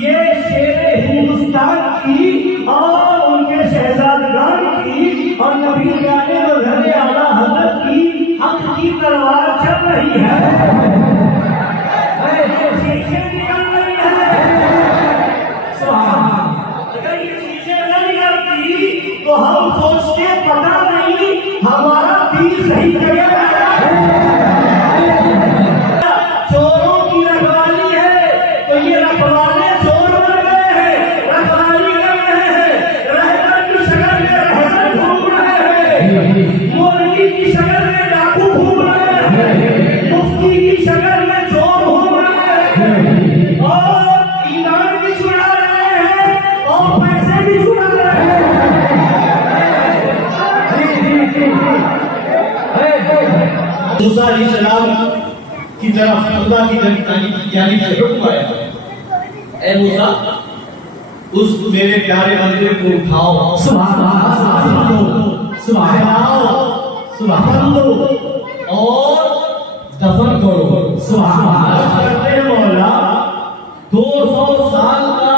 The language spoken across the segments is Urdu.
یہ شیر ہندوستان کی اور ان کے شہزادگان کی اور نبی جانے مظہر اعلیٰ حضرت کی حق کی تلوار چل رہی ہے، چیزیں نکل رہی ہے۔ اگر یہ چیزیں نہ نکلتی تو ہم سوچتے پتا نہیں ہمارا دین صحیح جگہ ہے۔ چوروں کی رکھوالی ہے تو یہ رکھوالے چور بن گئے ہیں، رکھوالی کر رہے ہیں، رہبر کی شکل میں رہبر گھوم رہے ہیں، مولوی کی شکل میں ڈاکو گھوم رہے ہیں، مفتی کی شکل میں چور گھوم رہے ہیں، اور ایمان بھی چھڑا رہے ہیں اور پیسے بھی چھڑا رہے ہیں۔ موسیٰ علیہ السلام کی طرف اللہ کی جانب سے حکم آیا، اے موسیٰ اس میرے پیارے بندے کو اٹھاؤ، سبحان اللہ، سبحان اللہ، اور دفن کرو، سبحان اللہ۔ کرتے مولا 200 سال کا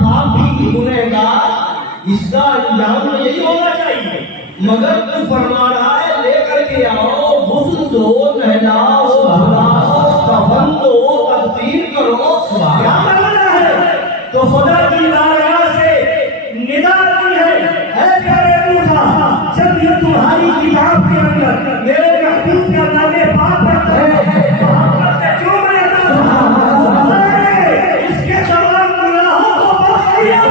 پاپی گنہگار، اس کا انجام یہی ہونا چاہیے، مگر تو فرما رہا ہے لے کر کے آؤ، غسل دو، نہلاؤ، دھلاؤ، دفن دو، تدفین کرو، کیا کرنا ہے؟ تو خدا کی بارگاہ سے ندا آتی ہے، اے پیارے موسیٰ، جب یہ تمہاری کتاب کے اندر میرے محبوب کا نام پاک پڑھتا ہے، محبت سے کیوں بناتا ہے؟ اس کے تمام گناہوں کو بخش دیا،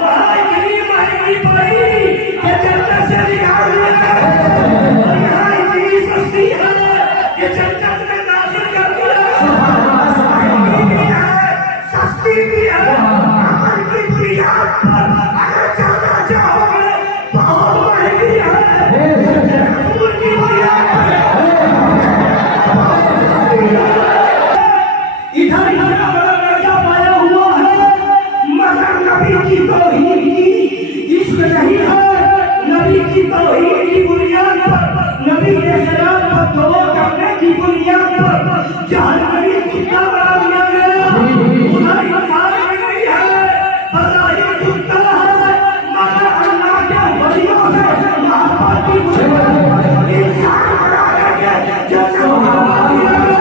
وہاں اتنی مہنگی پڑی کہ جنت سے نکال دیا، اور یہاں اتنی سستی ہے کہ جنت میں داخل کر دیا، سستی بھی ہے، عمل کی بنیاد پر اگر جانا چاہو گے بہت مہنگی ہے، رسول کی بنیاد پر ادھر بڑا بڑا درجہ پایا ہوا ہے، مگر نبی کی توحید کی عشق نہیں ہے، نبی کی توحید کی بنیاد پر، نبی کے خلاف پر دعا کرنے کی بنیاد پر جہنمی کتنا بڑا دیا گیا، ادھر مثال میں نہیں ہے، بظاہر جھکتا ہے، مگر اللہ کے ولیوں سے محبت کی بنیاد پر انسان بنا کر کے جنت محبت دیا گیا۔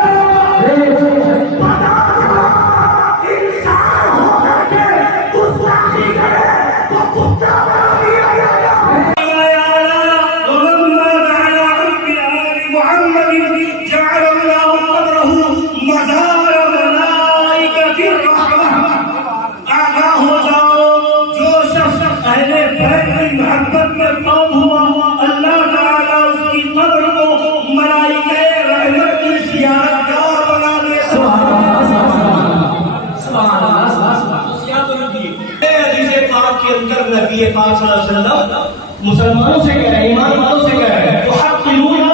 نبی پاک صلی اللہ علیہ وسلم مسلمانوں سے کہہ رہے ہیں، ایمان والوں سے کہہ رہے ہیں، تحقرون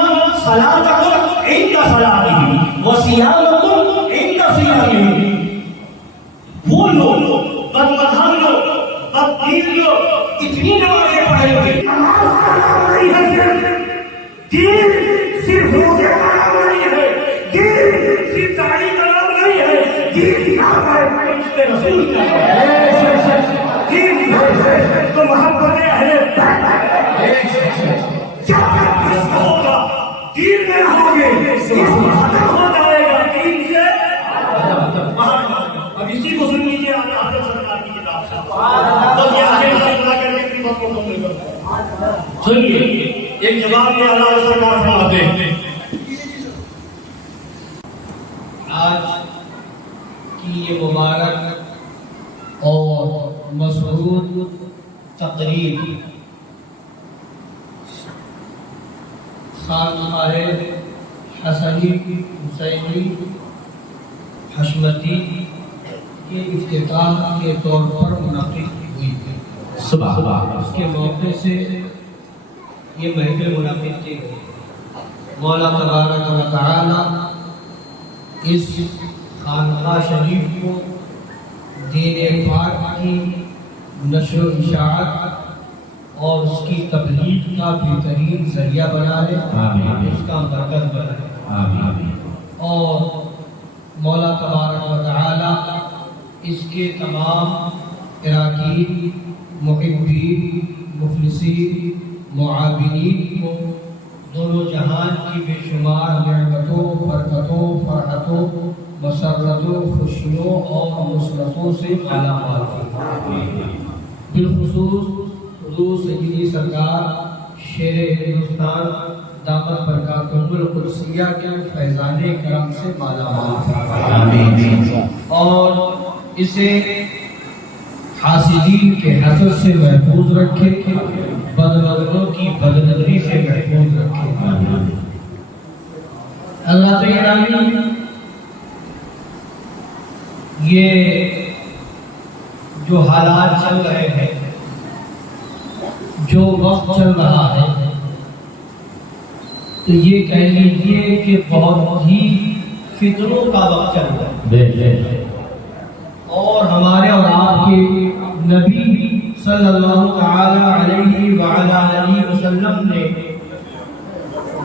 صلاتکم عند صلاتہم وصیامکم عند صیامہم۔ وہ لوگ بد مذہب لوگ، بد دین لوگ اتنی نمازیں پڑھے ہوئے، نماز کا نام نہیں ہے، دین صرف روزے کا نام نہیں ہے، دین صرف داڑھی کا نام نہیں ہے، دین نام ہے رسول کا، تو محبت اہل بیت جب تک اس کو ہوگا دین میں رہو گے، اس کو ختم ہو جائے گا دین سے باہر۔ اب اسی کو سن لیجیے حضرت سرکار کی کتاب سے، بس یہ آخر فیصلہ کر کے اپنی بات کو مکمل کرتا ہے۔ سنیے ایک جواب میں اللہ سرکار فرماتے ہیں، آج کی یہ مبارک اور مسعود تقریب خانقاہ حسنی حسینی حشمتی کے افتتاح کے طور پر منعقد ہوئی تھی۔ اس کے موقع سے یہ محفل منعقد کی گئی۔ مولا تبارک و تعالی اس خانقاہ شریف کو دین پاک کی نشر و اشاعت اور اس کی تبلیغ کا بہترین ذریعہ بنا لے، اس کا برکت بنا لے۔ اور مولا تبارک و تعالی اس کے تمام اراکین، محبین، مخلصین، معاونین کو دونوں جہان کی بے شمار نعمتوں، برکتوں، فرحتوں، مسرتوں، خوشیوں اور نصرتوں سے مالا مال فرمائے۔ بالخصوص حضور سیدی سرکار شیر ہندوستان دامت برکاتہم القدسیہ کے فیضان کرم سے مالا مال فرمائے اور اسے حاسدین کے حسد سے محفوظ رکھے، بدنظروں کی بدنظری سے محفوظ رکھے۔ اللہ تعالیٰ یہ جو حالات چل رہے ہیں، جو وقت چل رہا ہے، تو یہ کہہ لیجیے کہ بہت ہی فتنوں کا وقت چل رہا ہے، اور ہمارے اور آپ کے نبی صلی اللہ تعالی علیہ وآلہ وسلم نے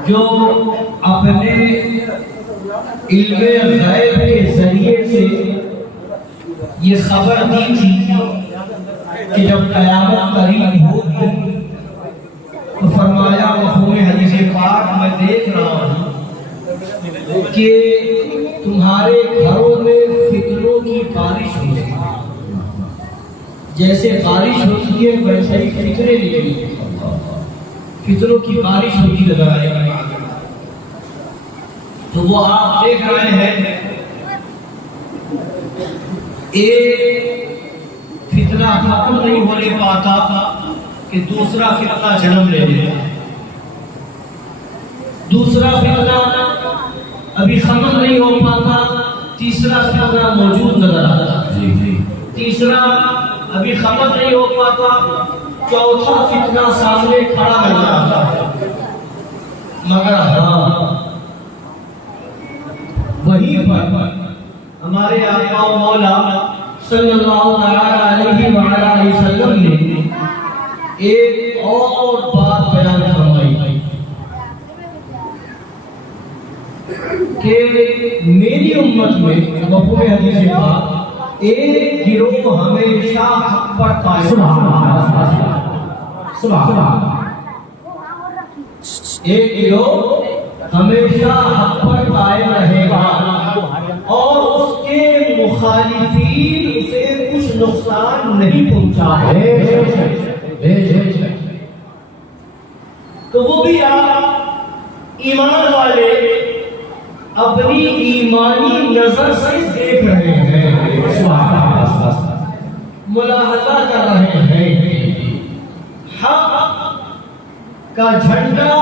جو اپنے علم غیب کے ذریعے سے یہ خبر دی تھی کہ جب قیامت قریب ہوگی تو فرمایا مفہوم حدیث پاک میں دیکھ رہا ہوں کہ تمہارے گھروں میں فتنوں کی بارش ہوگی، جیسے بارش ہوتی ہے ویسے ہی فتنے نکلی، فتنوں کی بارش ہوتی نظر آئے گی۔ تو وہ آپ دیکھ رہے ہیں ایک فتنہ ختم نہیں ہونے پاتا کہ دوسرا فتنہ جنم لے لیتا، دوسرا فتنہ ابھی ختم نہیں ہو پاتا، تیسرا فتنہ موجود نظر آتا، تیسرا ابھی ختم نہیں ہو پاتا، چوتھا فتنہ سامنے کھڑا نظر آتا ہے۔ مگر ہاں وہیں پر ہمارے آقا و مولا صلی اللہ علیہ وآلہ وسلم نے ایک اور بات بیان فرمائی کہ میری امت میں مفہوم حدیث پاک ایک گروہ ہمیشہ حق پر قائم، سبحان ایک گروہ ہمیشہ حق پر قائم رہے گا اور اس کے مخالفین اسے کچھ نقصان نہیں پہنچائے۔ تو وہ بھی آپ ایمان والے اپنی ایمانی نظر سے دیکھ رہے ہیں، ملاحظہ کر رہے ہیں، حق کا جھنڈا،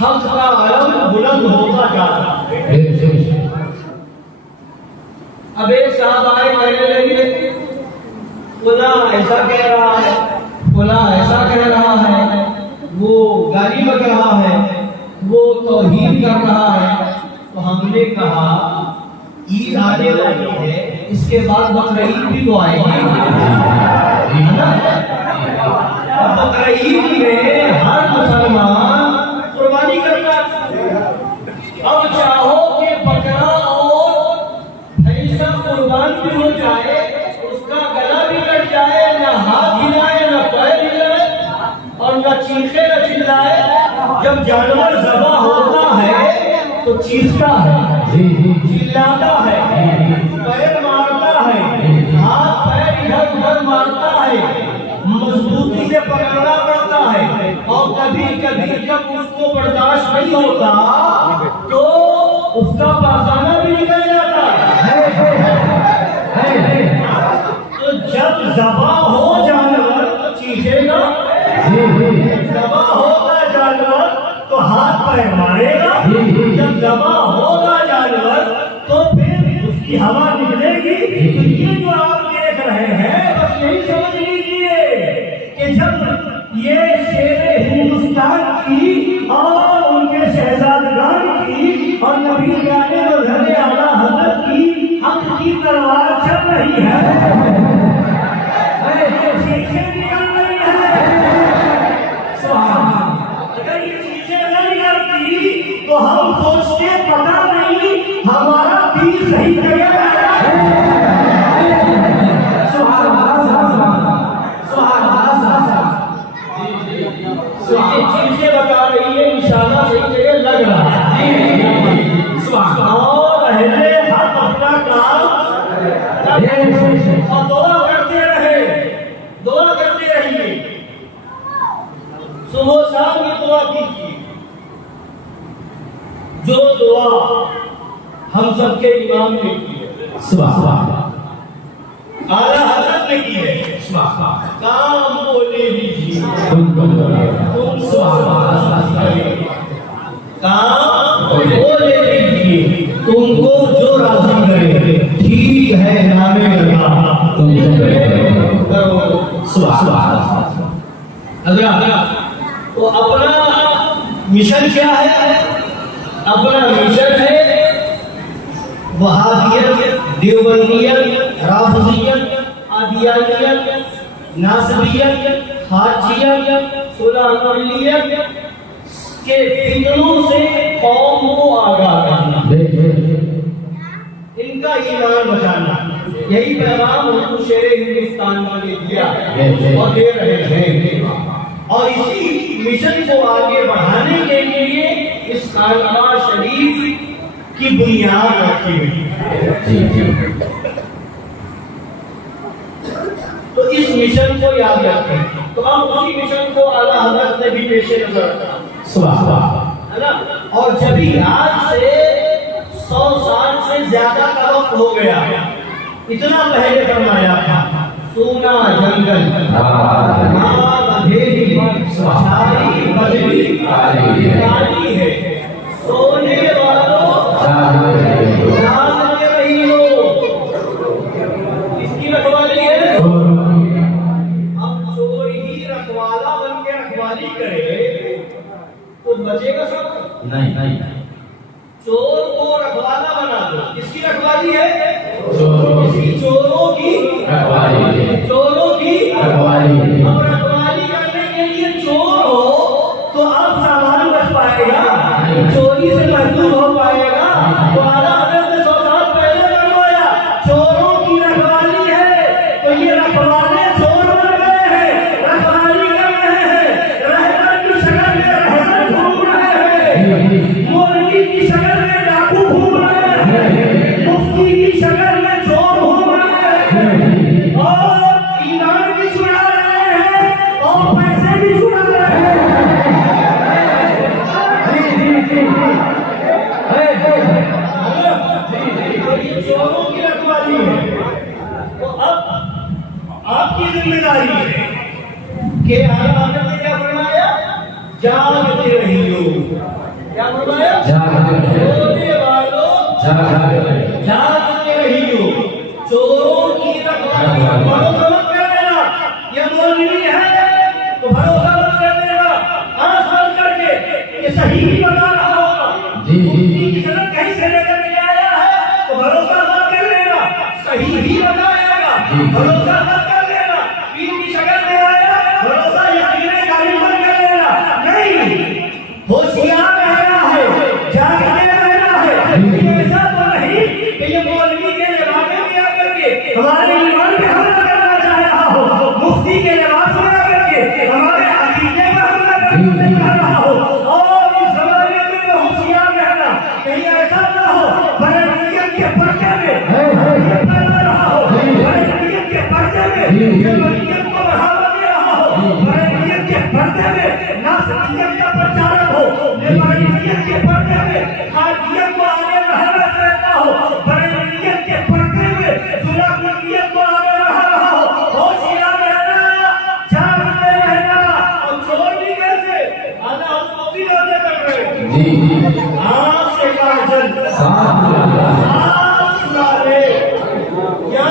حق کا علم بلند ہوتا جا رہا ہے۔ اب ایک صاحب آئے کہنے لگے فلاں ایسا کہہ رہا ہے، فلاں ایسا کہہ رہا ہے، وہ گالی بک رہا ہے، وہ توہین کر رہا ہے۔ تو ہم نے کہا عید آنے والی ہے، اس کے بعد بقرعید بھی تو آئے گی، بقرعید میں ہر مسلمان قربانی کرتا ہے۔ اب چاہو کہ بکرا اور بھینسا قربان بھی ہو جائے، اس کا گلا بھی کٹ جائے، نہ ہاتھ ہلائے نہ پیر ہلائے اور نہ چیخے نہ چلائے۔ جب جانور ذبح ہوتا ہے تو چیختا ہے، چلاتا ہے، پیر مارتا ہے، ہاتھ پیر ادھر ادھر مارتا ہے، مضبوطی سے پکڑنا پڑتا ہے، اور کبھی کبھی جب اس کو برداشت نہیں ہوتا تو اس کا پاخانہ بھی نکل جاتا ہے۔ تو جب ذبح ہو جانور تو چیخے گا، ذبح ہوگا جانور تو ہاتھ پیر مارے گا، جب ذبح ہوگا جانور تو پھر اس کی ہوا نکلے گی۔ تو یہ جو آپ دیکھ رہے ہیں بس یہی سمجھ لیجیے کہ جب یہ شیر ہندوستان کی اور ان کے شہزادگان کی اور نبی جانے اور گھر اعلیٰ حضرت کی حق کی تلوار چل رہی ہے، چیخیں نکل رہی ہے، اگر یہ چیزیں نہ نکلتی تو ہم سوچتے پتہ نہیں تیر صحیح جگہ پہ چیزیں بتا رہی ہے، نشانہ صحیح جگہ لگ رہا ہے، اور اہل حق اپنا کام اور دعا کرتے رہیے، صبح شام کی دعا کیجیے، جو دعا ہم سب کے امام نے کی ہے، اعلیٰ حضرت نے کی ہے، کام کو لے لیجیے، کام کو لے لیجیے، تم کو جو راضی کرے، ٹھیک ہے نام اللہ تم تو اپنا مشن کیا ہے؟ اپنا مشن ہے وہابیت، دیوبندیت، رافضیت، قادیانیت، ناصبیت، خارجیت، سلاملیت کے فتنوں سے قوم کو آگاہ کرنا، ان کا ایمان بچانا، یہی پیغام حضور شیر ہندوستان نے دیا اور دے رہے ہیں، اور اسی مشن کو آگے بڑھانے کے لیے اس خانقاہ شریف کی بنیاد رکھی ہوئی، تو اس مشن کو یاد رکھیں۔ تو اب اسی مشن کو اعلیٰ حضرت نے بھی پیش نظر رکھا، ہے نا؟ اور جبھی آج سے 100 سال سے زیادہ کا وقت ہو گیا، اتنا پہلے فرمایا تھا، سونا جنگل ساری بدلی کالی ہے، سونے والوں جاگتے رہیو، اس کی رکھوالی ہے۔ اب چور ہی رکھوالا بن کے رکھوالی کرے تو بچے گا سب؟ نہیں، چور کو رکھوالا بنا دو، اس کی رکھوالی ہے، چوروں کی رکھوالی، اب رکھوالی کرنے کے لیے چور ہو تو اب سامان بچ پائے گا، چوری سے محفوظ ہو پائے گا، تو اعلیٰ حضرت نے 100 سال پہلے فرمایا چوروں کی رکھوالی ہے، تو یہ رکھوالے چور بن گئے ہیں، رکھوالی کر رہے ہیں، رہبر کی شکل میں رہبر گھوم رہے ہیں، مولوی کی شکل میں ڈاکو گھوم رہے ہیں، مفتی کی شکل میں چور گھوم رہے ہیں، اور ایمان بھی چھڑا رہے ہیں اور پیسے بھی چھڑا رہے ہیں۔ یہ چوروں کی رکھوالی ہے، تو اب آپ کی ذمہ داری ہے کہ اعلیٰ حضرت نے کیا فرمایا؟ جاگتے رہیو، کیا فرمایا؟ سونے والوں جاگتے رہیو، چوروں کی رکھوالی، بھروسہ مت کر دینا یہ مولوی ہے تو بھروسہ مت کر دینا، آنکھ بند کر کے یہ صحیح ہی بتا رہا ہوگا، مفتی کی سند کہیں سے لے کر کے آیا ہے تو بھروسہ مت کر لینا، صحیح ہی بتائے گا، بھروسہ مت کر لینا، پیر کی شکل میں آیا بھروسہ یقین غالب مت کر لینا، نہیں، ہوشیار رہنا ہے، جاگتے رہنا ہے، ایسا تو نہیں کہ یہ مولوی کے لباس میں آ کر کے ہمارے ایمان پہ حملہ کرنا چاہ رہا ہو، مفتی کے لباس میں آ کر کے ہمارے عقیدے میں حملہ کرنا چاہ رہا ہو، اور اس زمانے میں ہوشیار رہنا، کہیں ایسا نہ ہو بریلویت کے پردے میں یہ پڑھا رہا ہو، بریلویت کے پردے میں یہ بریلویت کو بڑھاوا دے رہا ہو، بریلویت کے پردے میں ناصبیت کا پرچارک ہو، بریلویت کے پردے میں خارجیت کو آگے بڑھانا چاہتا ہو، بریلویت کے پردے میں سلاملیت کو آگے بڑھا رہا ہو، ہوشیار رہنا، جاگتے رہنا، اور چور بھی کیسے اعلیٰ حضرت کو بھی روزے کر رہے، آنکھ سے کاجل، آنکھ چھڑا لے، یا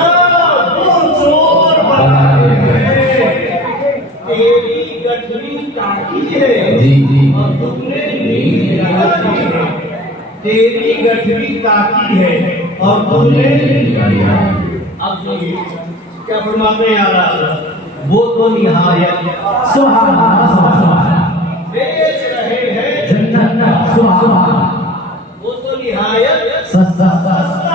وہ چور بنا رہے ہیں، تیری گٹھری تاکی ہے اور تم نے نیند لگائی ہے، تیری گٹھری تاکی ہے اور تم نے نیند لگائی ہے۔ اب سنیے کیا فرماتے ہیں اعلیٰ حضرت، وہ تو نہایت سبحان اللہ بیچ رہے ہیں جنت سبحان اللہ وہ تو نہایت سستا سستا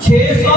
600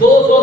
200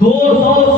200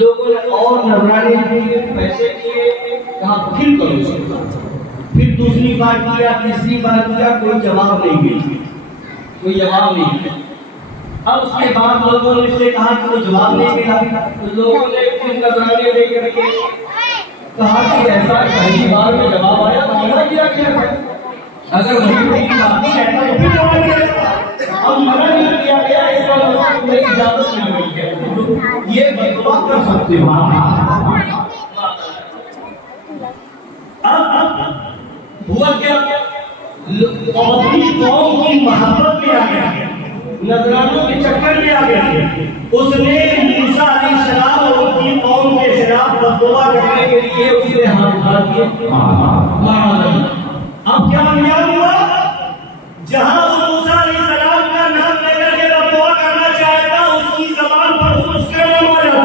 لوگوں نے اور نظرانے دیے، پیسے کیے، کہا پھر کرو اس کو۔ پھر دوسری بار کیا، تیسری بار کیا، کوئی جواب نہیں ملا، کوئی جواب نہیں ملا۔ اب اس کے بعد لوگوں نے اس سے کہا کہ وہ جواب نہیں ملا، تو لوگوں نے پھر نظرانے دے کر کے کہا کہ ایسا پہلی بار میں جواب آیا تو منع کیا کیا ہے؟ اگر وہی کوئی بات نہیں کہتا تو پھر منع کیا جاتا۔ اب منع نہیں کیا گیا، اس کا مطلب تمہیں اجازت نہیں مل گیا، یہ بدعا کر سکتے ہو۔ اب ہوا کیا؟ اپنی قوم کی محبت میں آ گیا، نذرانوں کے چکر میں آ گیا، اس نے موسیٰ علیہ السلام اور ان کی قوم کے خلاف بددعا کرنے کے لیے اس نے ہاتھ اٹھا دیے۔ اب کیا انجام ہوا؟ جہاں وہ موسیٰ علیہ السلام کا نام لے کر کے بددعا کرنا چاہتا، اس کی زبان پر اس کا نام آ جاتا۔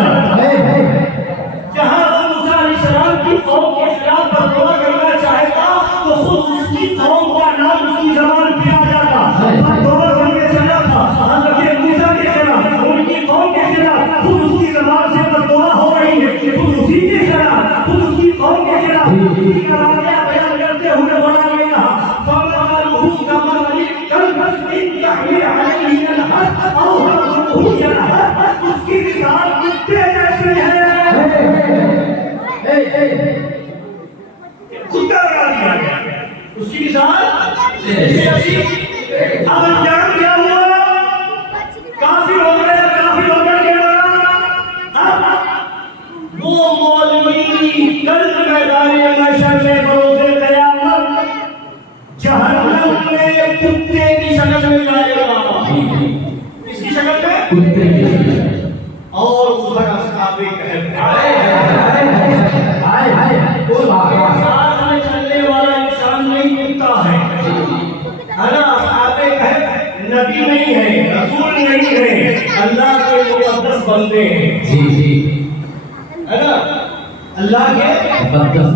جہاں وہ موسیٰ علیہ السلام کی قوم کے خلاف بددعا کرنا چاہتا تو خود اس کی قوم کا نام اس کی زبان پہ آ جاتا۔ بددعا کرنے چلا تھا حضرت موسیٰ کے خلاف، ان کی قوم کے خلاف، خود اس کی زبان سے بددعا ہو رہی ہے، خود اسی کے خلاف، خود اس کی قوم کے خلاف، اسی کا واقعہ بیان کرتے ہوئے بولا گیا فَمَا كَمَا كَلْبَسْ إِنْ تَحْمِلْ عَلَيْهِ الْحَدْ أَوْ تَتْرُكْهُ يَلْهَثْ، اس کی مثال کتے جیسے ہے، کتا بنا دیا گیا اس کی مثال جیسے۔ اب انجام کیا ہوا؟ کافر ہو گئے، کافر ہو کر کے اب وہ مولوی کل میدان محشر میں بروز قیامت جہنم میں کتے کی شکل میں لائے گا۔ کس کی شکل میں؟ کتے کی شکل میں۔ اور ادھر اصحاب کہف، ساتھ میں چلنے والا انسان نہیں ملتا ہے نا۔ اصحاب کہف نبی نہیں ہے، رسول نہیں ہے، اللہ کے مقدس بندے ہیں، ہے نا، اللہ کے مقدس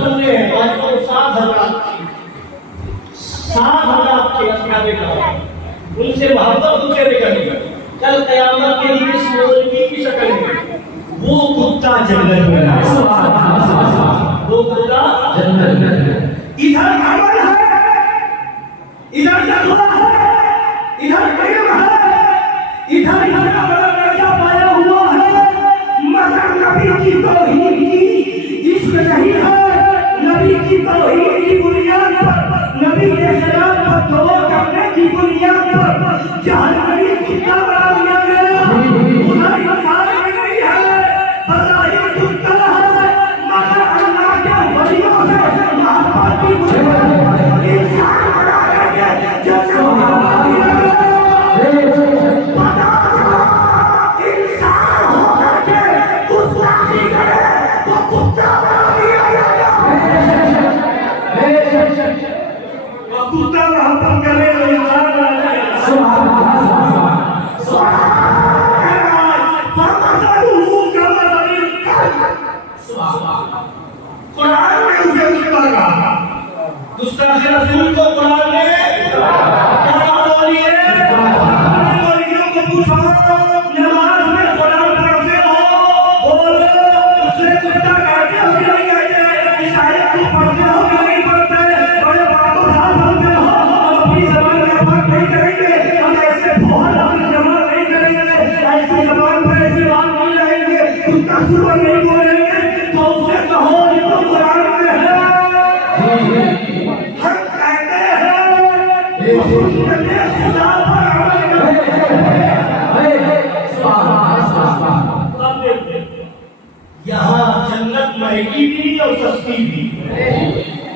بندے ہیں۔ 7,000 کے اصحاب کہف، ان سے محبت ان سے بھی کرنی ہے۔ کل قیامت کے لیے اس مولوی کی شکل میں وہ کتا جنت میں ہے، وہ کتا جنت میں ہے۔ ادھر عمل ہے، ادھر تقویٰ ہے، ادھر علم ہے، ادھر بڑا بڑا درجہ پایا ہوا ہے، مگر نبی کی توحید کی عشق نہیں ہے۔ نبی کی توحید کی بنیاد پر، نبی کے خلاف بددعا کرنے کی بنیاد پر جہنمی کتا بنا دیا گیا۔ خدا مثال میں نہیں ہے، بظاہر کتا ہے، مگر اللہ کے ولیوں سے محبت کی بنیاد پر انسان بنا دیا گیا، جیسے محبت دیا گیا۔ انسان ہو کر کے گستاخی کرے تو کتا بنا دیا گیا۔ کتا محبت کرے تو انسان بنا دیا گیا۔ قرآن میں اسے کتا کہا، گستاخ رسول کو قرآن نے کیا بولی ہے؟ مولیوں کو پوچھا نماز میں قرآن پڑھتے ہو، بولو اس سے کتا کہتے ہو کہ نہیں کہتے؟ عیسائی کو پڑھتے ہو کہ نہیں پڑھتے؟ بڑے بابو صاحب بولتے ہو ہم اپنی زبان کا فرق نہیں کریں گے، ہم ایسے بہت اپنی زبان نہیں کریں گے، ایسی زبان پر ایسی بات نہیں رہیں گے، کتا سور نہیں بولیں گے، تو اس سے کہو یہ تو قرآن میں ہے۔ ہم کہتے ہیں خدا پر عمل کرتے ہیں۔ یہاں جنت مہنگی بھی اور سستی بھی،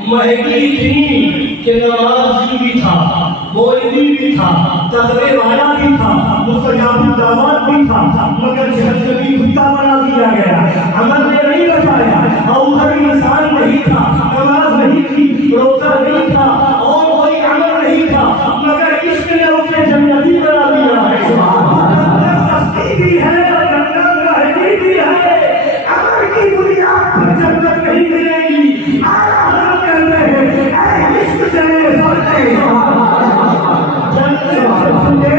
مہنگی اتنی کہ نمازی بھی تھا، مولوی بھی تھا، تقوی والا بھی تھا، مستجاب الدعوات بھی تھا، مگر جہنمی کتا بنا دیا گیا۔ عمل نے نہیں بچایا، اور ادھر انسان نہیں تھا، نماز نہیں تھی، روزہ نہیں تھا، اور کوئی عمل نہیں تھا، مگر عشق نے اسے جنتی بنا دیا ہے۔ جنت سستی بھی ہے اور جنت مہنگی بھی ہے، عمل کی بنیاد پر جنت نہیں ملے گی۔ عمل کرنے ہیں اے عشق جنے سستے، جنت سستے،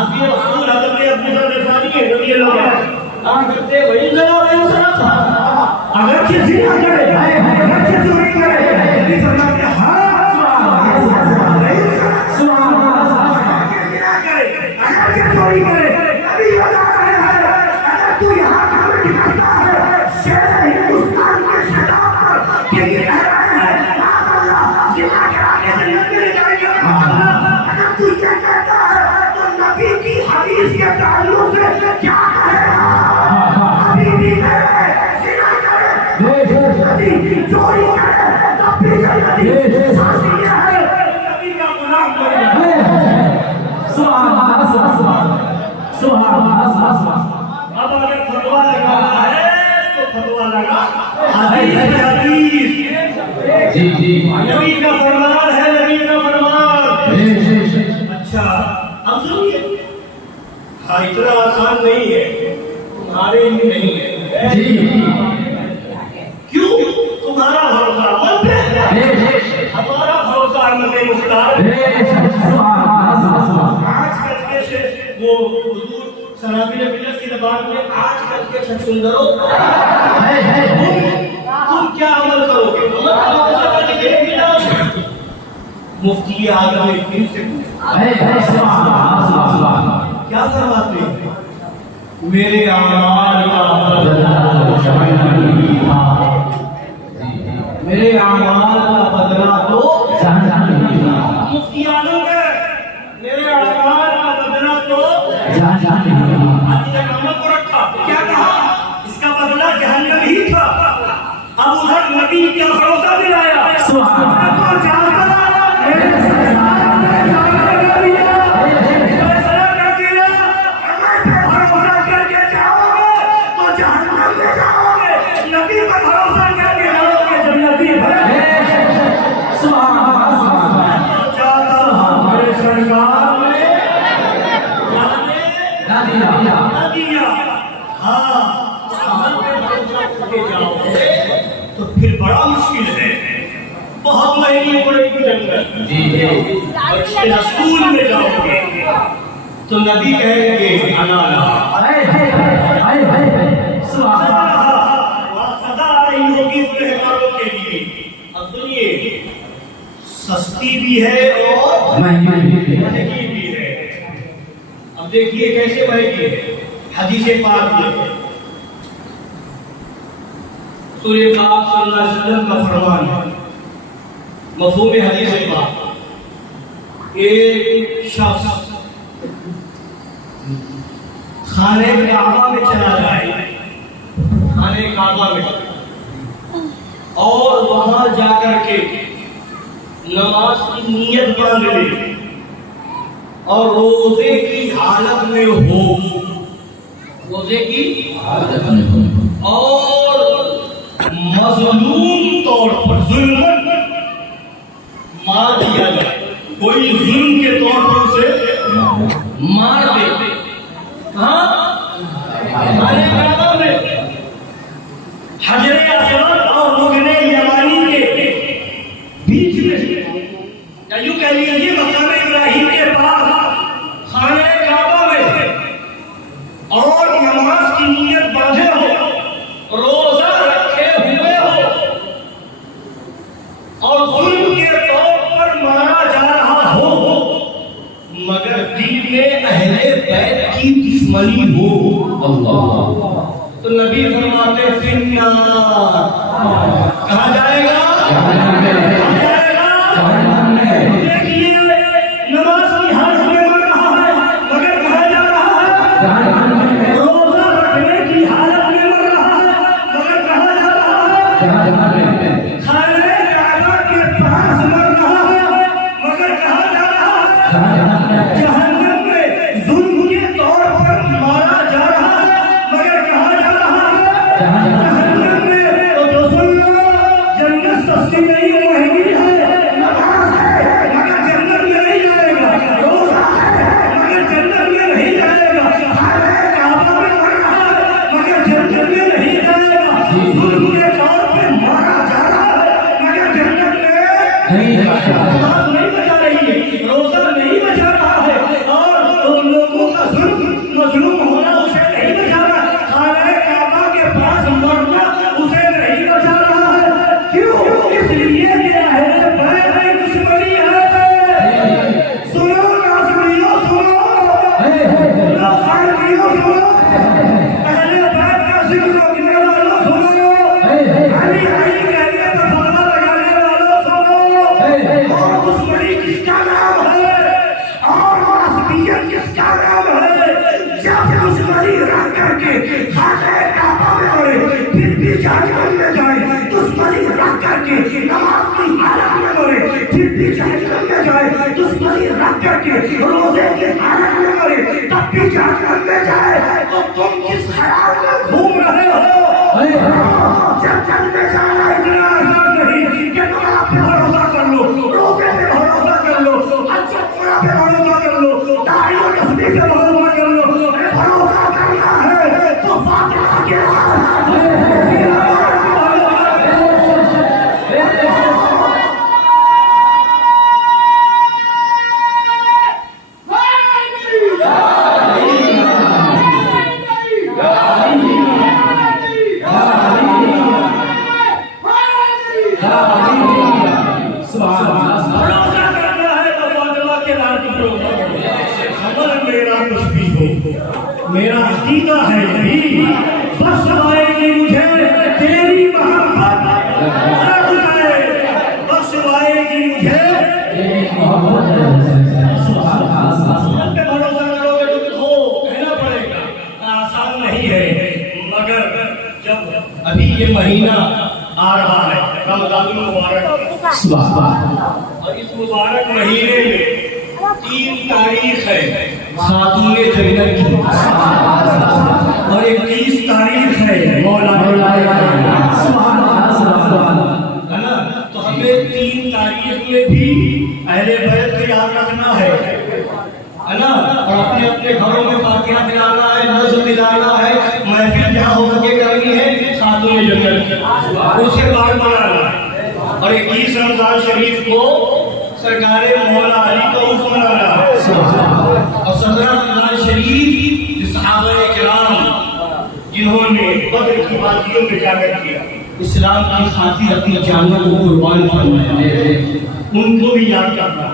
حاضر رسول حضرت ابو ذر غفاری رضی اللہ عنہ کہا کرتے وہی ذرا وہی صرف اگر کسی نہ کرے اگر کسی نہیں کرے نبی فرماتے ہیں ہاں سبحان اللہ اگر کسی چوری کرے نبی بتا رہے ہیں اگر تو یہاں کام دکھاتا ہے شہر ہندوستان کے شہاب پر کہ یہ کہہ رہے ہیں اللہ زنا کرانے سے لگنے جائے گا اگر تو یہ کہتا ہے تو نبی کی حدیث کے تعلق سے کیا کہے گا نبی بھی کرے زنا کرے نبی چوری کرے تب بھی جنتی ساتھی ہے نبی کا غلام بنے سبحان اللہ اب اگر فتوا لگا ہے تو فتوا لگا حدیث حدیث جی جی نبی کا فرمان ہے نبی کا فرمان اچھا اب سنیے ہاں اتنا آسان نہیں ہے تمہارے لیے نہیں ہے جی کیوں تمہارا بھروسہ ہم پہ ہمارا بھروسہ احمد مختار آج کل کے وہ حضور سنابی نبیت کی زبان میں آج کل کے سندروں تم کیا عمل کرو گے مفتی اعظم دین سے کیا فرماتے ہیں میرے اعمال کا بدلہ میرے اعمال کا بدلہ تو مفتی اعظم ہے میرے اعمال کا بدلہ تو کو رکھا کیا کہا اس کا بدلہ جہنم ہی تھا اب ادھر نبی کا بھروسہ دلایا تو پھر بڑا مشکل ہے بہت مہنگی پڑے گی جنگل رسول میں جاؤ گے تو نبی کہیں گے صدا آ رہی ہوگی گنہگاروں کے لیے اب سنیے سستی بھی ہے اور مہنگی بھی ہے اب دیکھیے کیسے مہنگی ہے حدیث پاک میں رسول پاک صلی اللہ علیہ وسلم کا فرمان ہے مفہوم حدیث پاک ایک شخص خانہ کعبہ میں چلا جائے خانہ کعبہ میں اور وہاں جا کر کے نماز کی نیت باندھ لے اور روزے کی حالت میں ہو روزے کی حالت میں ہو اور مظلوم طور پر ظلم مار دیا جائے کوئی ظلم کے طور پر اسے مار دے ہاں ہمارے کعبہ میں حجر اسود اور رکن یمانی کے بیچ میں یا یوں کہہ لیجیے مقام ابراہیم کے پاس خانہ کعبہ میں اور نماز کی نیت باندھے ہو روزہ رکھے ہوئے ہو اور ظلم کے طور پر مارا جا رہا ہو مگر دل میں اہل بیت کی دشمنی ہو تو نبی فرماتے فنار کہا جائے گا دیکھیے نماز کی حالت میں مر رہا ہے مگر کہا جا رہا ہے روزہ رکھنے کی حالت میں مر رہا ہے مگر کہا جا رہا ہے خانہ کعبہ کے پاس مر رہا ہے مگر کہا جا رہا ہے جہنم میں ظلم کے طور پر مارا جا رہا ہے مگر کہا جا رہا ہے جہنم میں تو جو سننا جنت سستی نہیں مہنگی ہے نماز ہے مگر جنت میں نہیں جائے گا روزہ ہے مگر جنت میں نہیں جائے گا خانہ کعبہ میں مر رہا ہے مگر جنت میں نہیں جائے گا ظلم کے طور پہ مارا جا رہا ہے کس کا نام ہے؟ جب دشمنی رکھ کر کے خانہ کعبہ میں مرے پھر بھی جہنم میں جائے، دشمنی رکھ کر کے نماز کی حالت میں مرے پھر بھی جہنم میں جائے، دشمنی رکھ کر کے روزے کی حالت میں مرے تب بھی جہنم میں جائے، تو تم کس خیال میں گھوم رہے ہو؟ جب جنت میں جانا اتنا آسان نہیں کہ نماز پہ بھروسہ کر لو، روزے پہ بھروسہ کر لو، اچھا پورا پہ بھروسہ کر لو، داڑھی و تسبیح پہ بھروسہ کر لو، بھروسہ کرنا ہے تو فاتحہ کے میرا عقیدہ ہے یہی، بس آئے گی مجھے تیری محبت، بس آئے گی مجھے تیری محبت۔ پہ بھروسہ کرو گے تو کہنا پڑے گا آسان نہیں ہے، مگر جب ابھی یہ مہینہ آ رہا ہے رمضان المبارک، اور اس مبارک مہینے میں 3 تاریخ ہے خاتون جنت کی، اور 21 تاریخ ہے مولا ہے نا، تو ہمیں 3 تاریخ میں بھی اہل بیت کو یاد رکھنا ہے نا، اور اپنے اپنے گھروں میں فاتحہ دلانا ہے، نظم دلانا ہے، محفل جہاں ہو سکے کرنی ہے خاتون جنت، اسے بار منانا ہے، اور 21 رمضان شریف کو سرکار مولا علی کا عرس منانا ہے، اور 17 رمضان شریف صحابہ کرام جنہوں نے بدر کی وادیوں میں جا کر کیا، اسلام کی خاطر اپنی جانوں کو قربان فرمایا، ان کو بھی یاد کرنا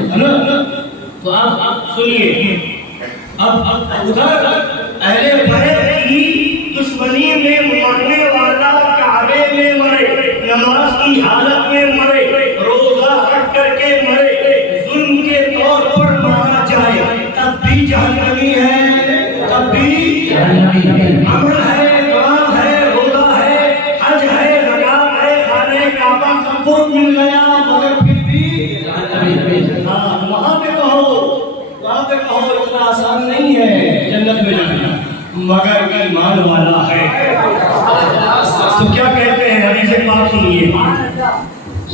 ہے نا۔ تو آپ سنیے، اب ادھر اہل بیت کی دشمنی میں مرنے والا کعبے میں مرے، نماز کی حالت میں مرے، روزہ رکھ کر کے مرے، ظلم کے طور پر مارا جائے، تب بھی جہنمی ہے، تب بھی عمل ہے، نماز ہے، روزہ ہے، حج ہے، زکات ہے، خانہ کعبہ سب کچھ مل گیا، مگر پھر بھی ہاں وہاں پہ کہو اتنا آسان نہیں ہے جنت میں جانا، مگر ایمان والا ہے تو کیا کہتے ہیں؟ حدیث پاک سنیے،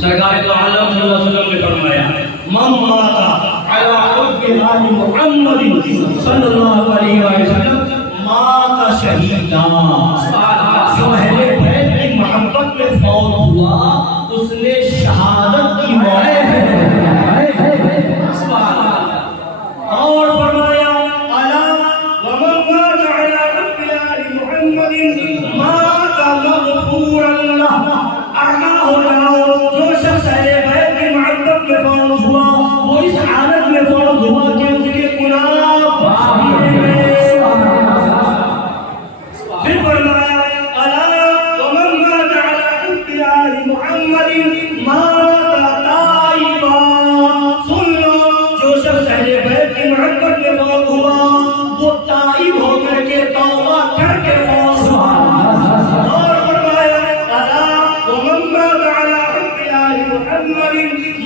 سرکار دو عالم صلی اللہ علیہ وسلم نے فرمایا، من مات علی حب آل محمد صلی اللہ علیہ وسلم مات شہیدا، جو اہل بیت کی محبت میں فوت ہوا اس نے شہادت کی موعد ہے۔ اور فرمایا الا ومن مات علی حب آل محمد مات مغفورا له، آگاہ ہو جاؤ جو شخص اہل بیت کی محبت میں فوت ہوا وہ اس حالت میں فوت ہوا کہ اس کے گناہ معاف ہیں۔ پھر فرمایا الا ومن مات علی حب آل محمد مات تائبا، سن لو جو شخص اہل بیت کی محبت میں فوت ہوا وہ تائب ہو کر کے توبہ کر کے فوت ہوا۔ اور فرمایا الا ومن مات علی حب آل محمد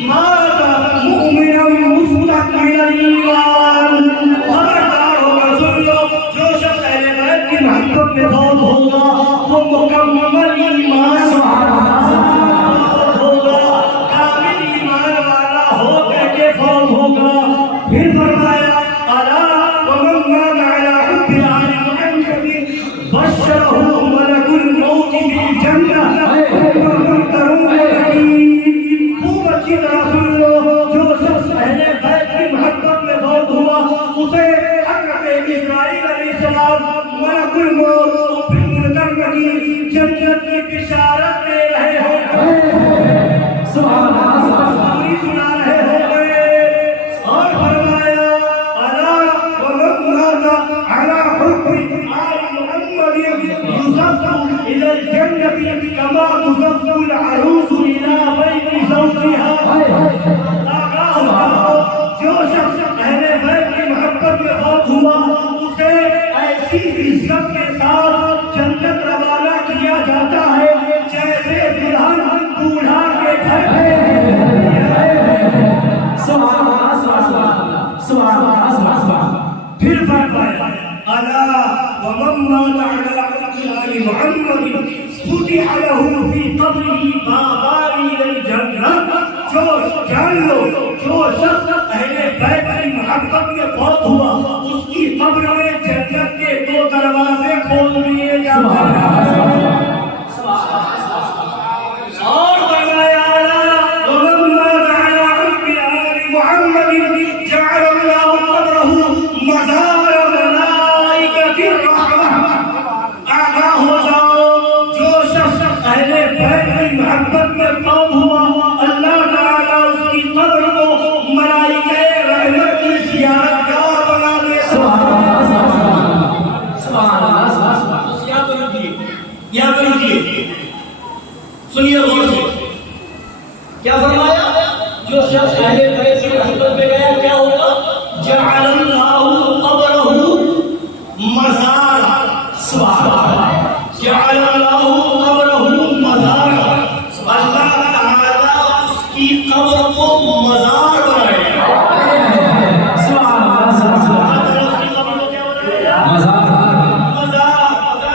مات مؤمنا مستكمل الایمان، خبردار ہو کر سن لو جو شخص اہل بیت کی محبت میں فوت ہوگا وہ مکمل ایمان ہوگا، کامل ایمان والا ہو کر کے فوت ہوگا۔ پھر فرمایا الا ومن مات علی حب آل محمد بشرہ ملک الموت بالجنہ ومنکر ونکیر، خوب اچھی طرح سن لو جو شخص اہل بیت کی محبت میں فوت ہوا اسے حضرت اسرائیل علیہ السلام ملک الموت اور پھر منکر نکیر جنت کی بشارت دے رہے ہوں، سبحان اللہ، سنا رہے ہوں گے۔ اور فرمایا الا ومن مات علی حب آل محمد یزف الى الجنة كما تزف العروس الى بيت زوجها، جو شخص اہل بیت کی محبت ایسی عزت کے ساتھ جنت روانہ کیا جاتا ہے جیسے دلہن دولہا کے گھر سبحان اللہ سبحان اللہ سبحان اللہ پھر فرمایا الا ومن مات على آل محمد فتح له في قبره بابان الجنة. جو جان لو جو شخص اہل بیت کی محبت میں فوت ہوا اس کی قبر میں جنت کے 2 دروازے کھول دیے جاتے ہیں. اور فرمایا ومن مات على آل محمد جعل الله قبره مزار ملائکۃ الرحمہ. آگاہ ہو جاؤ جو شخص اہل بیت کی محبت میں فوت ہوا اللہ تعالیٰ اس کی قبر کو ملائکہ رحمت کی زیارت گاہ بنا دے. سبحان اللہ یاد رکھیے سنیے غور سے کیا فرمایا جو شخص اہل بیت کی محبت میں گیا کیا ہوگا جعل اللہ قبرہ مزارا. سبحان اللہ جعل اللہ قبرہ مزارا. اللہ تعالیٰ اس کی قبر کو مزار بنائے گا. سبحان اللہ اس کی قبر کو کیا بنائے گا مزار. پتا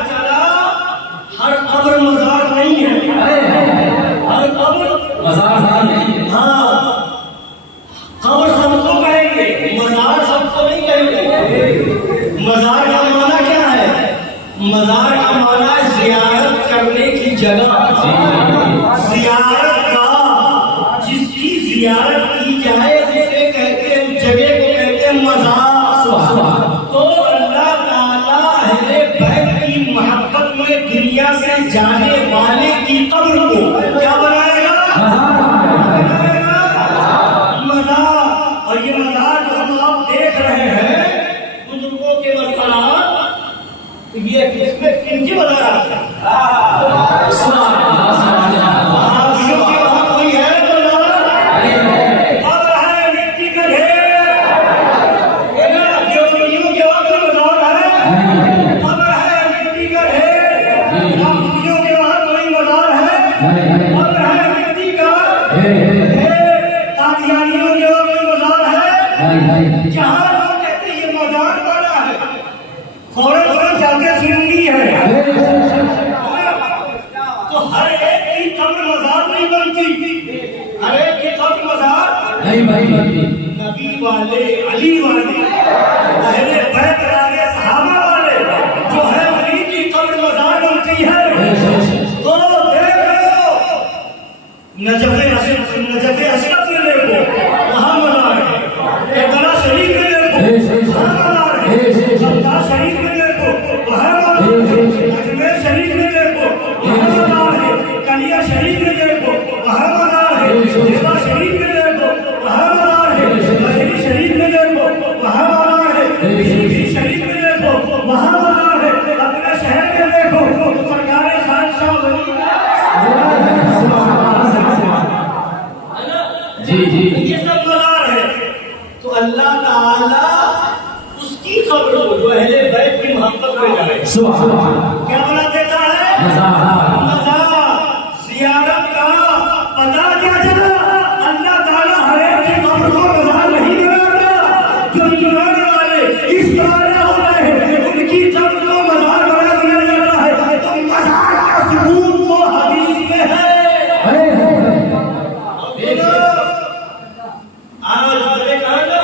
چلا ہر قبر مزار نہیں ہے. ہر قبر مزار نہیں ہے. ہاں قبر سب کو کہیں گے مزار سب کو نہیں کہیں گے. مزار کا معنی کیا ہے؟ مزار کا معنی ہے زیارت کرنے کی جگہ. زیارت کا جس کی زیارت کی جائے اسے کہتے ہیں اس جگہ کو کہتے ہیں مزار. تو اللہ تعالیٰ اہل بیت کی محبت میں دنیا سے جانے والے کی قبر کو کیا بنائے گا؟ مزار. اور یہ مزار جو ہم آپ دیکھ رہے ہیں بزرگوں کے مزارات یہ کس میں کن کی مزار آتا ہے؟ صحابیوں کے وہاں کوئی ہے مزار؟ قبر ہے مٹی کا ڈھیر. دیوبندیوں کے وہاں کوئی مزار ہے؟ قبر ہے مٹی کا ڈھیر. حافظیوں کے وہاں کوئی مزار ہے؟ قبر ہے مٹی کا ڈھیر. قادیانیوں کے وہاں کوئی مزار ہے؟ جہاں لوگ کہتے ہیں یہ مزار والا ہے فوراً جا کے سننی ہے. تو ہر ایک کی قبر مزار نہیں بنتی. ہر ایک کی قبر مزار نہیں بھائی. نبی والے علی والے اہل بیت والے صحابہ والے جو ہے علی کی قبر مزار بنتی ہے. تو دیکھ لو نجف اشرف میں دیکھو وہاں مزار ہے. کربلا شریف میں دیکھو وہاں مزار ہے. شمشاد شریف میں دیکھو وہاں مزار ہے. اجمیر شریف میں دیکھو وہاں مزار ہے. کلیا شریف میں دیکھو وہاں مزار ہے. دیوا شریف میں دیکھو وہاں مزار ہے. مدنی شریف میں دیکھو وہاں مزار ہے. شریف شریف میں دیکھو وہاں مزار ہے. اپنے شہر میں دیکھو سرکار خانشاہ ولی جی یہ سب مزار ہے. تو اللہ تعالیٰ اس کی قبر کو جو اہل بیت کی محبت میں جائے سبحان اللہ کیا بنا دیتا ہے؟ مزار. مزار. زیارت کا پتہ کیا چلا اللہ تعالیٰ ہر ایک کی قبر کو مزار نہیں بناتا. جو ایمان والے اس طرح ہوتا ہے ان کی قبر کو مزار بنا جاتا ہے. تو مزار کا ثبوت وہ حدیث میں ہے. آج میں نے کہا نا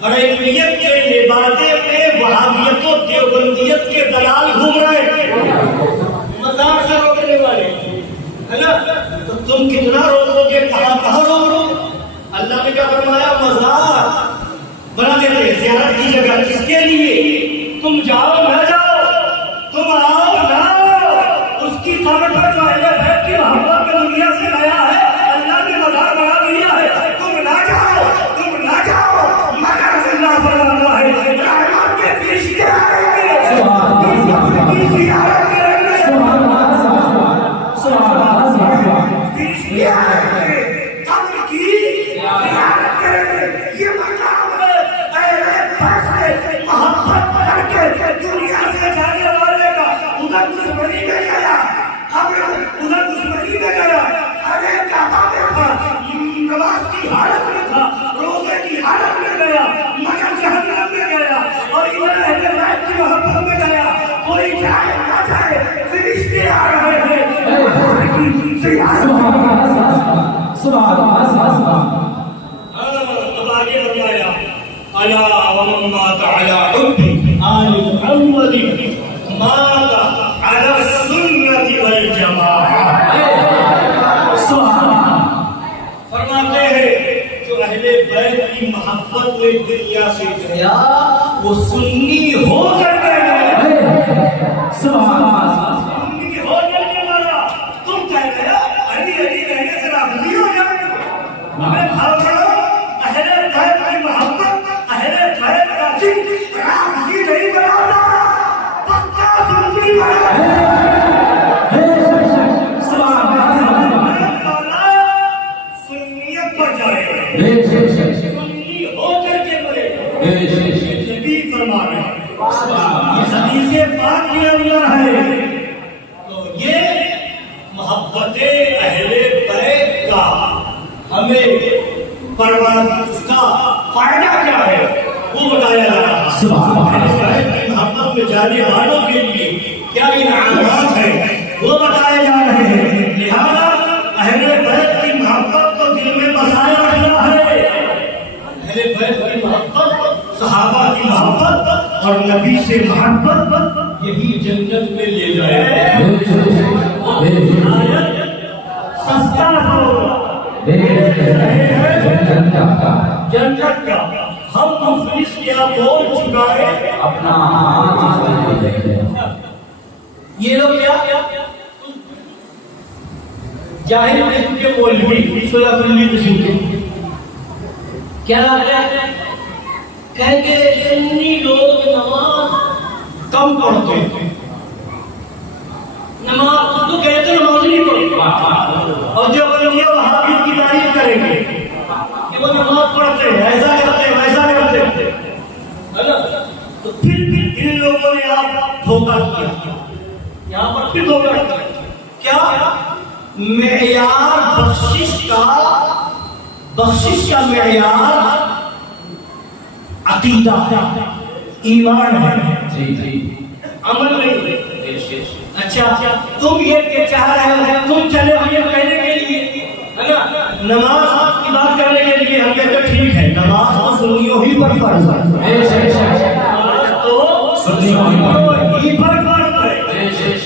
بریلیت کے لبادے میں وہابیت و دیوبندیت کے دلال گھوم رہے ہیں مزار سے روکنے والے ہے نا. تو تم کتنا روکو گے کہاں روکو. اللہ نے کیا فرمایا مزار بنا دیتے ہیں زیارت کی جگہ. کس کے لیے؟ تم جاؤ نہ جاؤ تم آؤ نہ آؤ اس کی قبر پر جو اہل بیت کی محبت میں دنیا سے آیا ہے اللہ نے مزار بنا دیا ہے. تم نہ جاؤ مگر اللہ فرماتا ہے رحمت کے فرشتے آئیں گے کی زیارت کریں گے. فرشتے آئیں گے قبر کی زیارت کریں گے. یہ مقام ہے اہل بیت سے محبت حالت میں تھا، روزے کی حالت میں گیا مگر جہنم میں گیا، اور ادھر اہل بیت کی محبت میں گیا، کوئی جائے نہ جائے فرشتے آ رہے ہیں۔ اب آگے بتایا الا ومن مات على حب آل محمد مات على السنة والجماعة۔ فرماتے ہیں جو اہل بیت کی محبت میں دنیا سے گیا وہ سنی ہو کر گیا، سنی ہو کر کے مرا۔ تم کہہ گیا علی علی کہنے سے رافضی ہو جائے، ہمیں بھاگ رہا اہل بیت کی محبت، اہل بیت کا دل رافضی نہیں بناتا، پکا سنی بناتا۔ سنیت پر جائے، سنی ہو کر کے مرے، نبی فرما رہے ہیں۔ یہ حدیث پاک کے اندر ہے۔ تو یہ محبت اہل بیت کا ہمیں اس کا فائدہ کیا ہے وہ بتایا جا رہا ہے۔ اہل بیت کی محبت میں جانے والوں کے لیے کیا انعامات ہیں وہ بتائے جا رہے ہیں۔ لہذا اہل بیت کی محبت کو دل میں بسائے رکھنا ہے۔ اہل بیت کی محبت، صحابہ کی محبت اور نبی سے محبت یہی جنت میں لے جائے۔ سستا جنت کا ہم مفلس کیا بول چکا ہے اپنا یہ لوگ کیا جاہل قسم کے مولوی سولہ کلی قسم کے کیا کہیں کہ سنی لوگ نماز کم پڑھتے ہیں، نماز تو کہتے نماز نہیں پڑھتے، اور جو بولیں وہابی کی تعریف کریں گے کہ وہ نماز پڑھتے ہیں، ایسا کرتے ہیں ویسا کرتے ہیں، ہے نا؟ تو پھر ان لوگوں نے آپ دھوکہ کیا، یہاں پر پھر دھوکہ کیا؟ معیار بخشش کا معیار عقیدہ ایمان ہے، عمل نہیں۔ اچھا تم یہ چاہ رہے ہو، تم چلے ہو یہ کہنے کے لیے، ہے نا، نماز کی بات کرنے کے لیے ہم کہتے ہیں ٹھیک ہے، نماز تو سنیوں ہی پر فرض ہے، تو سنیوں ہی پر فرض ہے،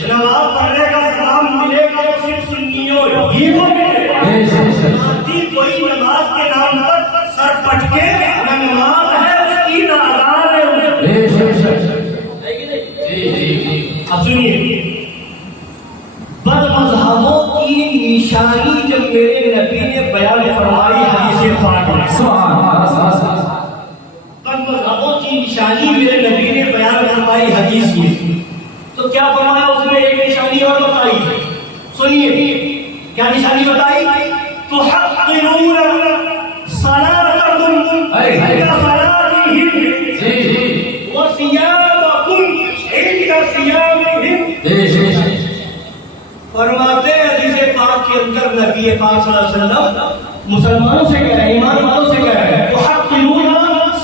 نماز پڑھنے کا کام ملے گا تو صرف سنیوں ہی کو ملے گا۔ کوئی نماز کے نام پر سر پٹکے نہ نماز ہے اس کی نہ اذان ہے۔ اب سنیے، بد مذہبوں کی نشانی جب میرے نبی نے بیان فرمائی حدیث پاک میں، بد مذہبوں کی نشانی میرے نبی نے بیان فرمائی حدیث میں، تو کیا فرمایا اس میں؟ ایک نشانی اور بتائی، سنیے کیا نشانی بتائی؟ تحقرون صلاتکم عند صلاتہم وصیامکم عند صیامہم۔ فرماتے ہیں حدیث پاک کے اندر نبی پاک صلی اللہ علیہ وسلم مسلمانوں سے کہہ رہے ہیں، ایمان والوں سے کہہ رہے ہیں، تحقرون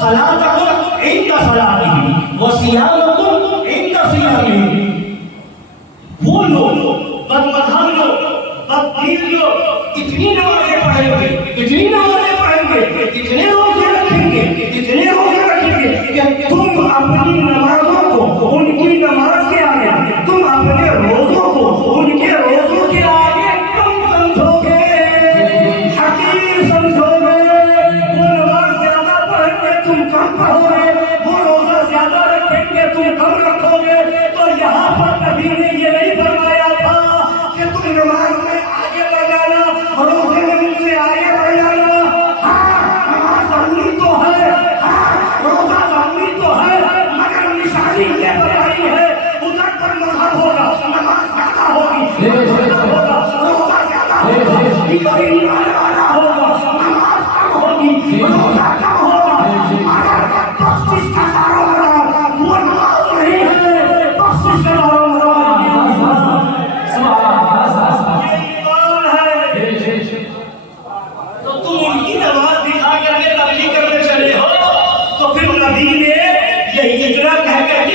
صلاتکم عند صلاتہم وصیامکم عند صیامہم۔ وہ لوگ بد مذہب لوگ، بددین لوگ اتنی نمازیں پڑھیں گے، اتنی نمازیں پڑھیں گے، اتنے روزے رکھیں گے، اتنے روزے رکھیں گے کہ تم اپنی نمازوں کو ان کی نماز کے آگے، تم اپنے روزوں کو ان کے روزوں کے آگے کم سمجھو گے، حقیر سمجھو گے۔ وہ نماز زیادہ پڑھیں گے تم کم پڑھو گے، وہ روزہ زیادہ رکھیں گے تم کم رکھو گے۔ تو یہاں پر نبی نے یہ نہیں فرمایا تھا کہ تم نماز میں آگے بڑھ جانا اور روزے میں ان سے آگے بڑھ جانا۔ ہاں نماز ضروری تو ہے، ہاں روزہ ضروری تو ہے، مگر نشانی یہ بتائی ہے ادھر پر مذہب ہوگا، نماز زیادہ ہوگی، روزہ زیادہ ہوگا، ایمان والا ہوگا، نماز کم ہوگی، روزہ کم ہوگا، مگر بخشش کا کاروبار وہ نماز نہیں ہے، بخشش کا کاروبار تو تم ان کی نماز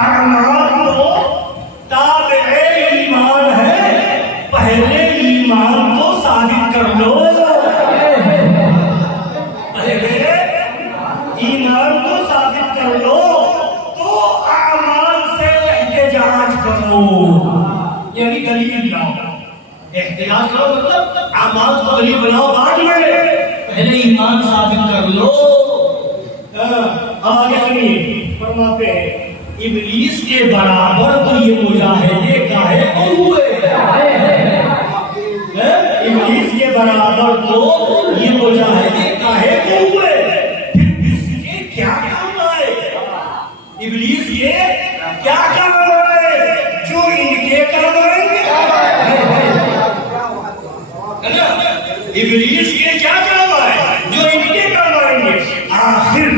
اعمال تو تابع ایمان ہے، پہلے ایمان کو ثابت کر لو، پہلے ایمان کو ثابت کر لو تو اعمال سے احتجاج کرو، یعنی دلیل لاؤ۔ احتجاج کرو مطلب اعمال کو دلیل بناؤ بعد میں، پہلے ایمان ثابت کر لو۔ آگے سنیے، فرماتے ہیں ابلیس کے برابر تو یہ مجاہدے کاہے کو ہوئے، ابلیس کے برابر تو یہ مجاہدے کاہے کو ہوئے، پھر اس کے کیا کام آئے؟ ابلیس یہ کیا کام آئے جو ان کے کام آئیں گے؟ ابلیس کے کیا کام آئے جو ان کے کام آئیں گے؟ آخر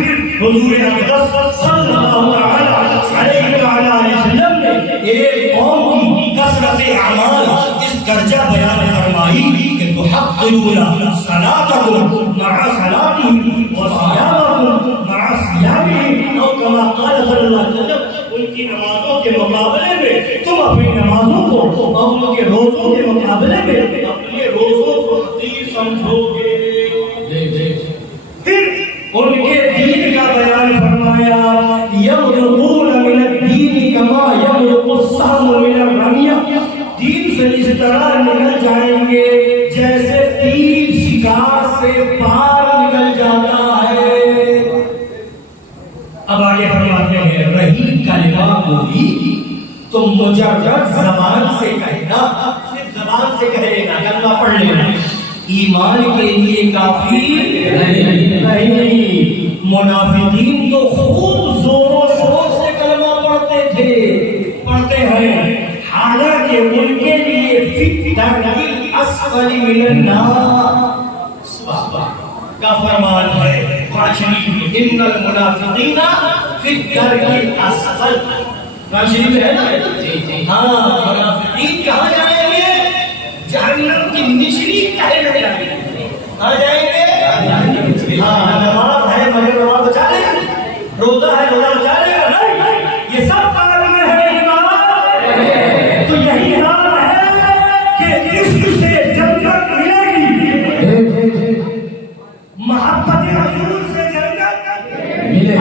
حضور اقدس صلی اللہ علیہ وسلم نے ایک قوم کی کثرت اعمال اس درجہ بیان فرمائی کہ تحقرون صلاتکم مع صلاتہم وصیامکم مع صیامہم، او کما قال صلی اللہ علیہ وسلم، ان کی نمازوں کے مقابلے میں تم اپنی نمازوں کو اور ان کے روزوں کے مقابلے میں اپنے روزوں کو حقیر سمجھو گے۔ پھر ان کے دین کا بیان فرمایا، یمرقون من الدین کما یمرق السهم من الرمیہ، دین سے اس طرح نکل جائیں گے جیسے تیر شکار سے پار نکل جاتا ہے۔ اب آگے فرماتے ہیں رہی کلمہ گوئی تو مجرد زبان سے کہنا، صرف زبان سے کہے گا، کلمہ پڑھ لینا، ایمان کے لیے کافی نہیں۔ منافقین تو خوب زور و شور سے کلمہ پڑھتے تھے، پڑھتے ہیں، حالانکہ ان کے لیے فی الدرک الاسفل من النار کا فرمان ہے قرآن شریف میں، ان المنافقین فی الدرک الاسفل، قرآن شریف میں ہے نا؟ ہاں، منافقین کہاں جائیں گے؟ جہنم کی نچلی تہے میں جائیں گے۔ کہاں جائیں گے؟ ہاں، نماز ہے مگر نماز بچا لے گا، روزہ ہے روزہ بچا لے گا، نہیں، یہ سب کام میں ہے ایمان۔ تو یہی نام ہے کہ عشق سے جنت ملے گی، محبت رسول سے جنت ملے گی۔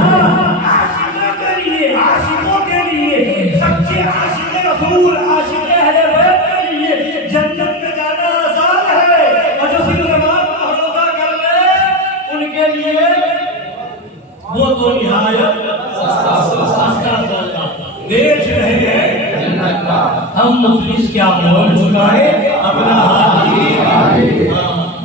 عاشقوں کے لیے، عاشقوں کے لیے، سچے عاشق رسول، عاشق اہل بیت کے لیے جنت میں جانا آسان ہے، اور جو صرف نماز کا روزہ کر لے ان کے لیے وہ تو نہایت سستا بیچ رہے ہیں جنت کا۔ ہم مفلس کیا بول چکائے اپنا ہاتھ۔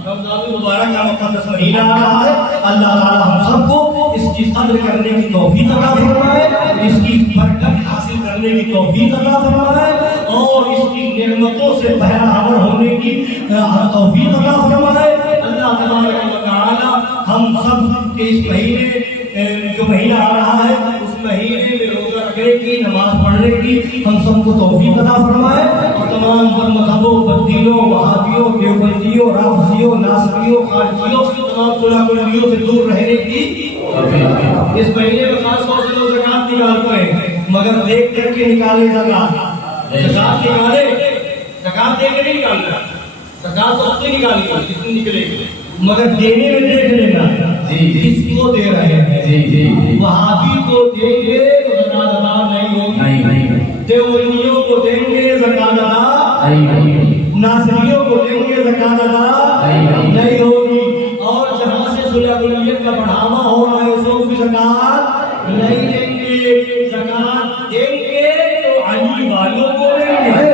رمضان المبارک کا مقدس مہینہ آ رہا ہے، اللہ تعالی ہم سب کو اس کی قدر کرنے کی توفیق عطا فرمائے، اس کی برکت حاصل کرنے کی توفیق عطا فرمائے، اور اس کی نعمتوں سے بہرحال ہونے کی توفیق عطا فرمائے۔ اللہ تبارک و تعالی ہم سب کے اس مہینے جو مہینہ آ رہا ہے اس مہینے میں روزہ رکھنے کی، نماز پڑھنے کی ہم سب کو توفیق عطا فرمائے، اور تمام مذہبوں، بدینوں، وہابیوں، دیوبندیوں، رافضیوں، ناصریوں، خارجیوں، تمام صلح کلیوں سے دور رہنے کی۔ اس مہینے میں خاص طور سے لوگ زکات نکالتے ہیں، مگر دیکھ کر کے نکالے زکات نکالے، زکات دے کے نہیں نکالنا، زکات تو اپنی نکالنی کتنی نکلے گی، مگر دینے میں دیکھ لینا کس کو دے رہے ہیں۔ وہابی کو دیں گے تو زکات ادا نہیں ہوگی، دیوبندیوں کو دیں گے زکات ادا نہیں ہوگی، ناصریوں کو دیں گے زکات ادا نہیں ہوگی، اور جہاں سے صلح کلیت کا بڑھاوا ہو رہا ہے اس کو بھی زکات نہیں دیں گے۔ زکات دیں گے تو علی والوں کو دیں گے،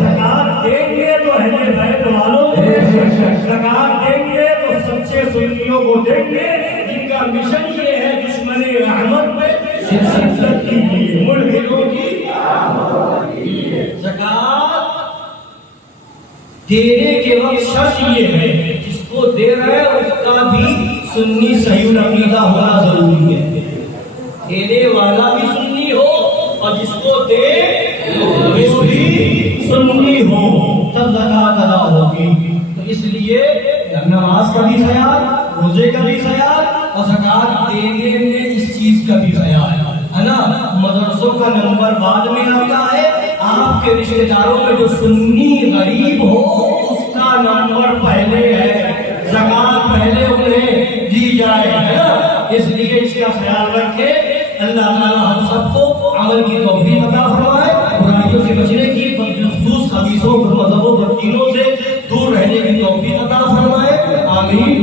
زکات دیں گے تو اہل بیت والوں کو، زکات دیں گے تو سچے سنیوں کو دیں گے جن کا مشن یہ ہے دشمن رحمت میں شدت کی ملحدوں کی۔ زکات دینے کے وقت شرط یہ ہے جس کو دے رہے اس کا بھی سنی صحیح العقیدہ ہونا ضروری ہے، دینے والا بھی سنی ہو اور جس کو دے وہ بھی سنی ہو، تب زکات ادا ہوگی۔ تو اس لیے نماز کا بھی خیال، روزے کا بھی خیال، اور زکات دینے میں اس چیز کا بھی خیال ہے نا، مدرسوں کا کا نمبر بعد میں آتا ہے. آپ کے رشتے داروں میں جو سنی غریب ہو اس کا نمبر پہلے ہے. زکات پہلے انہیں دی جائے, ہے نا. اس لیے اس کا خیال رکھے. اللہ تعالیٰ ہم سب کو عمل کی توفیق عطا فرمائے, برائیوں سے بچنے کی, خصوص خبیثوں مذہبوں بدینوں سے دور رہنے کی توفیق عطا فرمائے. آمین.